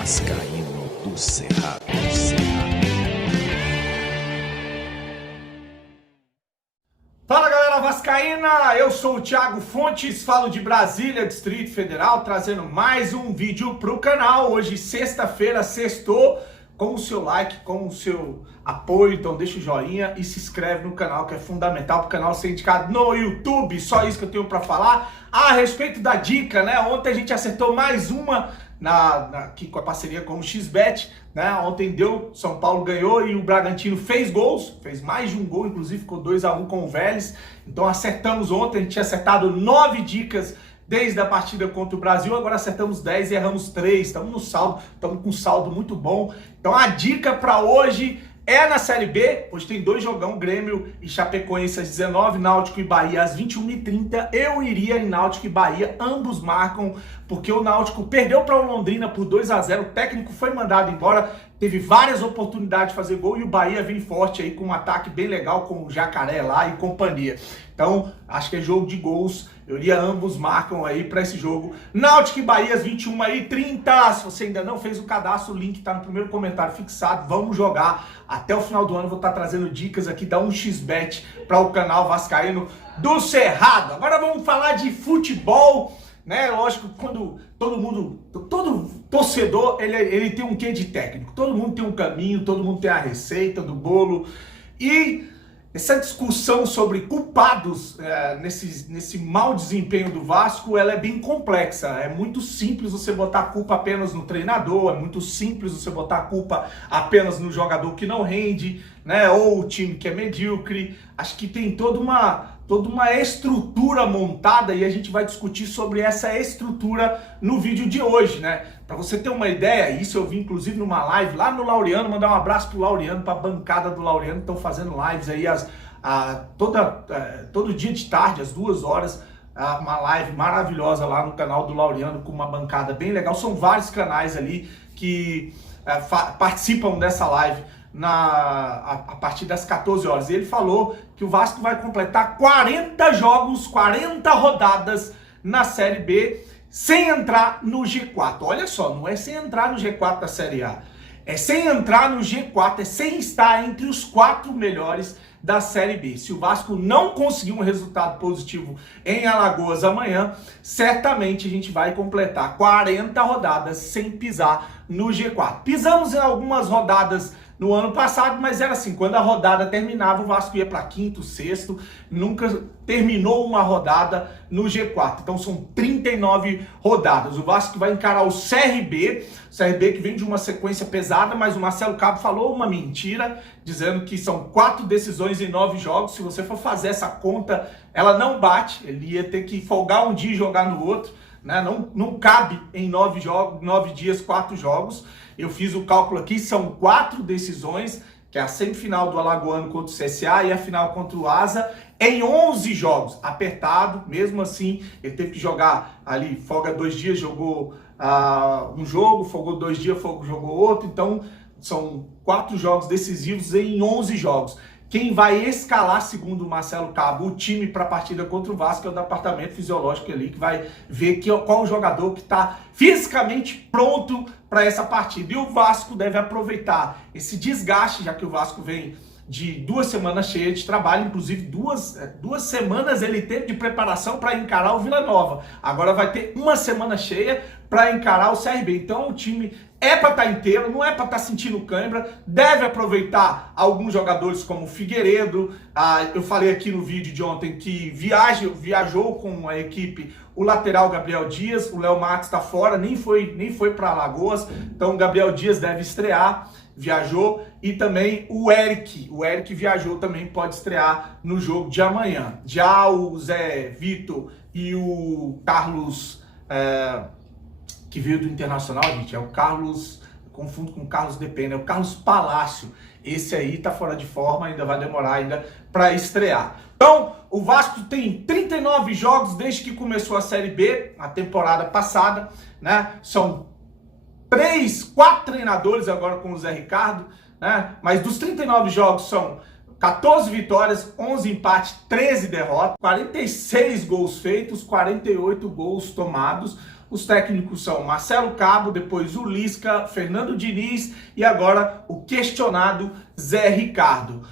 Vascaíno do Cerrado. Fala galera vascaína, eu sou o Thiago Fontes, falo de Brasília, Distrito Federal, trazendo mais um vídeo pro canal. Hoje, sexta-feira, sextou, com o seu like, com o seu apoio, então deixa o joinha e se inscreve no canal, que é fundamental para o canal ser indicado no YouTube. Só isso que eu tenho para falar. A respeito da dica, né? Ontem a gente acertou mais uma aqui com a parceria com o XBet, né? Ontem deu, São Paulo ganhou e o Bragantino fez gols, fez mais de um gol, inclusive ficou 2-1 com o Vélez. Então acertamos ontem, a gente tinha acertado 9 dicas desde a partida contra o Brasil, agora acertamos 10 e erramos 3, estamos no saldo, estamos com um saldo muito bom. Então a dica para hoje é na Série B, hoje tem 2 jogão, Grêmio e Chapecoense às 19, Náutico e Bahia às 21h30. Eu iria em Náutico e Bahia, ambos marcam, porque o Náutico perdeu para o Londrina por 2-0, o técnico foi mandado embora, teve várias oportunidades de fazer gol e o Bahia vem forte aí com um ataque bem legal com o Jacaré lá e companhia. Então, acho que é jogo de gols, eu iria ambos marcam aí para esse jogo. Náutico e Bahia às 21h30, se você ainda não fez o cadastro, o link tá no primeiro comentário fixado, vamos jogar. Até o final do ano eu vou estar trazendo dicas aqui da 1xBet para o canal Vascaíno do Cerrado. Agora vamos falar de futebol, né? Lógico, quando todo torcedor, ele tem um quê de técnico. Todo mundo tem um caminho, todo mundo tem a receita do bolo. E essa discussão sobre culpados nesse mau desempenho do Vasco, ela é bem complexa. É muito simples você botar a culpa apenas no treinador, é muito simples você botar a culpa apenas no jogador que não rende, né? Ou o time que é medíocre. Acho que tem toda uma estrutura montada e a gente vai discutir sobre essa estrutura no vídeo de hoje, né? Para você ter uma ideia, isso eu vi inclusive numa live lá no Laureano, mandar um abraço pro Laureano, pra bancada do Laureano, estão fazendo lives aí todo dia de tarde, às 2 horas, uma live maravilhosa lá no canal do Laureano, com uma bancada bem legal. São vários canais ali que participam dessa live a partir das 14 horas. E ele falou que o Vasco vai completar 40 jogos, 40 rodadas na Série B, sem entrar no G4. Olha só, não é sem entrar no G4 da Série A, é sem entrar no G4, é sem estar entre os 4 melhores da Série B. Se o Vasco não conseguir um resultado positivo em Alagoas amanhã, certamente a gente vai completar 40 rodadas sem pisar no G4. Pisamos em algumas rodadas no ano passado, mas era assim, quando a rodada terminava, o Vasco ia para quinto, sexto, nunca terminou uma rodada no G4. Então são 39 rodadas. O Vasco vai encarar o CRB que vem de uma sequência pesada, mas o Marcelo Cabo falou uma mentira, dizendo que são 4 decisões em 9 jogos. Se você for fazer essa conta, ela não bate, ele ia ter que folgar um dia e jogar no outro, né? Não cabe em 9 dias 4 jogos. Eu fiz o cálculo aqui, são 4 decisões, que é a semifinal do Alagoano contra o CSA e a final contra o Asa, em 11 jogos, apertado. Mesmo assim, ele teve que jogar ali, folga 2 dias, jogou um jogo, folgou 2 dias, jogou outro. Então, são 4 jogos decisivos em 11 jogos. Quem vai escalar, segundo o Marcelo Cabo, o time para a partida contra o Vasco é o departamento fisiológico ali, que vai ver qual o jogador que está fisicamente pronto para essa partida. E o Vasco deve aproveitar esse desgaste, já que o Vasco vem de 2 semanas cheias de trabalho, inclusive duas semanas ele teve de preparação para encarar o Vila Nova. Agora vai ter 1 semana cheia para encarar o CRB. Então o time é para estar inteiro, não é para estar sentindo cãibra, deve aproveitar alguns jogadores como o Figueiredo. Eu falei aqui no vídeo de ontem que viajou com a equipe o lateral Gabriel Dias, o Léo Matos está fora, nem foi para Alagoas, então o Gabriel Dias deve estrear, viajou, e também o Eric viajou também, pode estrear no jogo de amanhã. Já o Zé Vitor e o Carlos, que veio do Internacional, gente, é o Carlos, confundo com o Carlos Depena, é o Carlos Palácio. Esse aí tá fora de forma, ainda vai demorar ainda para estrear. Então, o Vasco tem 39 jogos desde que começou a Série B, a temporada passada, né? São 4 treinadores agora com o Zé Ricardo, né? Mas dos 39 jogos são 14 vitórias, 11 empates, 13 derrotas, 46 gols feitos, 48 gols tomados. Os técnicos são Marcelo Cabo, depois o Lisca, Fernando Diniz e agora o questionado Zé Ricardo.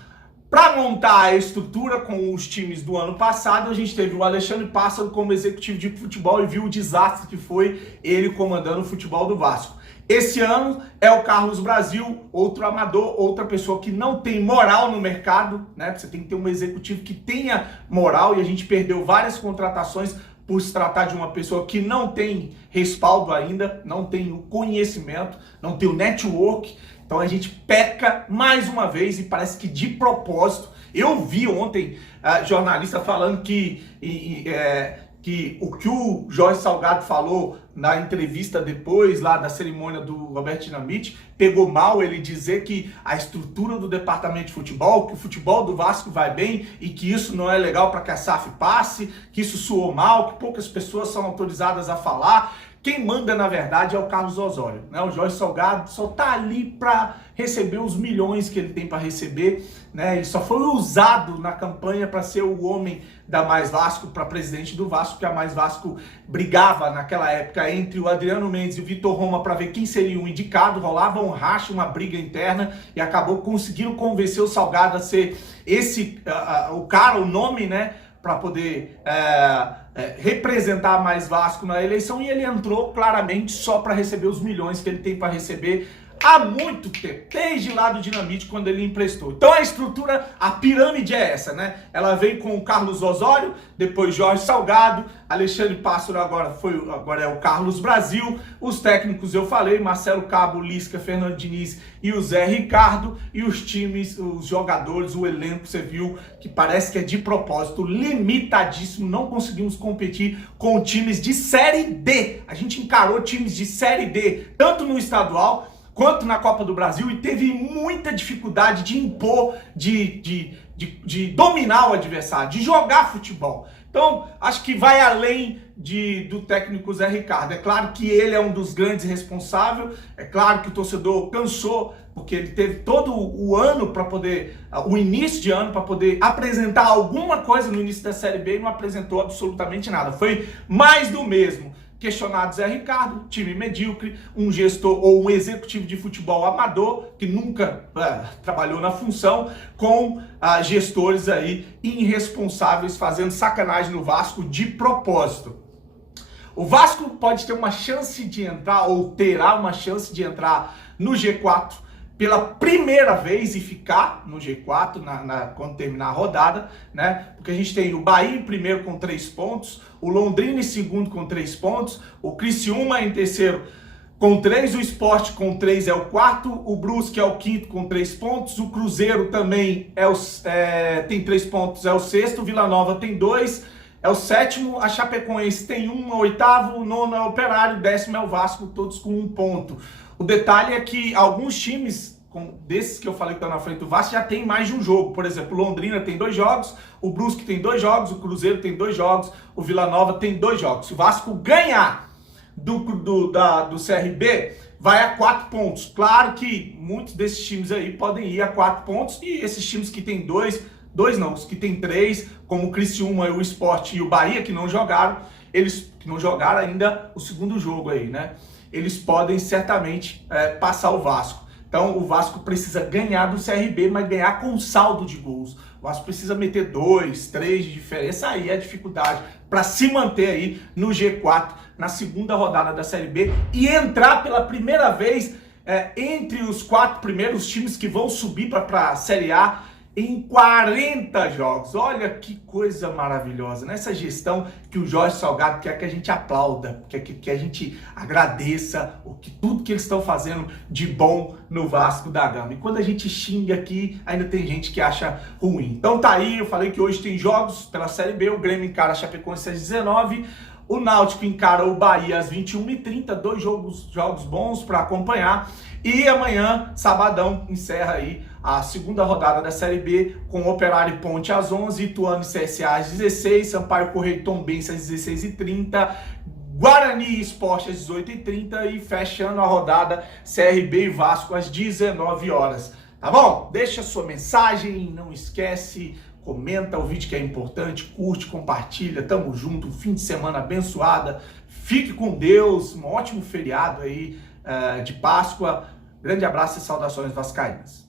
Para montar a estrutura com os times do ano passado, a gente teve o Alexandre Pássaro como executivo de futebol e viu o desastre que foi ele comandando o futebol do Vasco. Esse ano é o Carlos Brasil, outro amador, outra pessoa que não tem moral no mercado, né? Você tem que ter um executivo que tenha moral e a gente perdeu várias contratações por se tratar de uma pessoa que não tem respaldo ainda, não tem o conhecimento, não tem o network. Então a gente peca mais uma vez e parece que de propósito. Eu vi ontem jornalista falando que o que o Jorge Salgado falou na entrevista depois lá da cerimônia do Roberto Dinamite pegou mal ele dizer que a estrutura do departamento de futebol, que o futebol do Vasco vai bem e que isso não é legal para que a SAF passe, que isso soou mal, que poucas pessoas são autorizadas a falar. Quem manda, na verdade, é o Carlos Osório, né? O Jorge Salgado só tá ali para receber os milhões que ele tem para receber, né? Ele só foi usado na campanha para ser o homem da Mais Vasco, para presidente do Vasco, que a Mais Vasco brigava naquela época entre o Adriano Mendes e o Vitor Roma para ver quem seria o indicado, rolava um racha, uma briga interna e acabou conseguindo convencer o Salgado a ser esse, o cara, o nome, né? Para poder representar Mais Vasco na eleição, e ele entrou claramente só para receber os milhões que ele tem para receber há muito tempo, desde lá do Dinamite, quando ele emprestou. Então a estrutura, a pirâmide é essa, né? Ela vem com o Carlos Osório, depois Jorge Salgado, Alexandre Pássaro agora é o Carlos Brasil, os técnicos eu falei, Marcelo Cabo, Lisca, Fernando Diniz e o Zé Ricardo, e os times, os jogadores, o elenco, você viu que parece que é de propósito, limitadíssimo, não conseguimos competir com times de Série D. A gente encarou times de Série D, tanto no estadual quanto na Copa do Brasil, e teve muita dificuldade de impor, de dominar o adversário, de jogar futebol. Então, acho que vai além do técnico Zé Ricardo. É claro que ele é um dos grandes responsáveis, é claro que o torcedor cansou, porque ele teve todo o ano para poder, o início de ano, para poder apresentar alguma coisa no início da Série B e não apresentou absolutamente nada. Foi mais do mesmo. Questionado Zé Ricardo, time medíocre, um gestor ou um executivo de futebol amador, que nunca trabalhou na função, com gestores aí irresponsáveis fazendo sacanagem no Vasco de propósito. O Vasco pode ter uma chance de entrar, ou terá uma chance de entrar no G4 pela primeira vez e ficar no G4 quando terminar a rodada, né? Porque a gente tem o Bahia em primeiro com 3 pontos, o Londrina em segundo com 3 pontos, o Criciúma em terceiro com 3, o Sport com 3 é o quarto, o Brusque é o quinto com 3 pontos, o Cruzeiro também tem 3 pontos, é o sexto, o Vila Nova tem 2, é o sétimo, a Chapecoense tem 1, o oitavo, o nono é o Operário, o 10º é o Vasco, todos com 1 ponto. O detalhe é que alguns times, desses que eu falei que estão na frente do Vasco, já tem mais de um jogo. Por exemplo, o Londrina tem 2 jogos, o Brusque tem 2 jogos, o Cruzeiro tem 2 jogos, o Vila Nova tem 2 jogos. Se o Vasco ganhar do CRB, vai a 4 pontos. Claro que muitos desses times aí podem ir a 4 pontos, e esses times que tem 2 não, os que tem 3, como o Criciúma, o Sport e o Bahia, que não jogaram, eles que não jogaram ainda o segundo jogo aí, né? Eles podem certamente passar o Vasco. Então o Vasco precisa ganhar do CRB, mas ganhar com saldo de gols. O Vasco precisa meter 2, 3 de diferença, aí é a dificuldade para se manter aí no G4 na segunda rodada da Série B e entrar pela primeira vez entre os 4 primeiros times que vão subir para a Série A em 40 jogos. Olha que coisa maravilhosa, nessa gestão que o Jorge Salgado quer que a gente aplauda, quer que a gente agradeça tudo que eles estão fazendo de bom no Vasco da Gama. E quando a gente xinga aqui, ainda tem gente que acha ruim. Então tá aí, eu falei que hoje tem jogos pela Série B, o Grêmio encara a Chapecoense às 19h, o Náutico encara o Bahia às 21h30, 2 jogos bons para acompanhar. E amanhã, sabadão, encerra aí a segunda rodada da Série B com Operário e Ponte às 11h, Ituano e CSA às 16h, Sampaio Corrêa e Tombense às 16h30, Guarani e Sport às 18h30 e fechando a rodada CRB e Vasco às 19 horas. Tá bom? Deixa a sua mensagem, não esquece, comenta o vídeo que é importante, curte, compartilha, tamo junto, fim de semana abençoada, fique com Deus, um ótimo feriado aí de Páscoa, grande abraço e saudações vascaínas.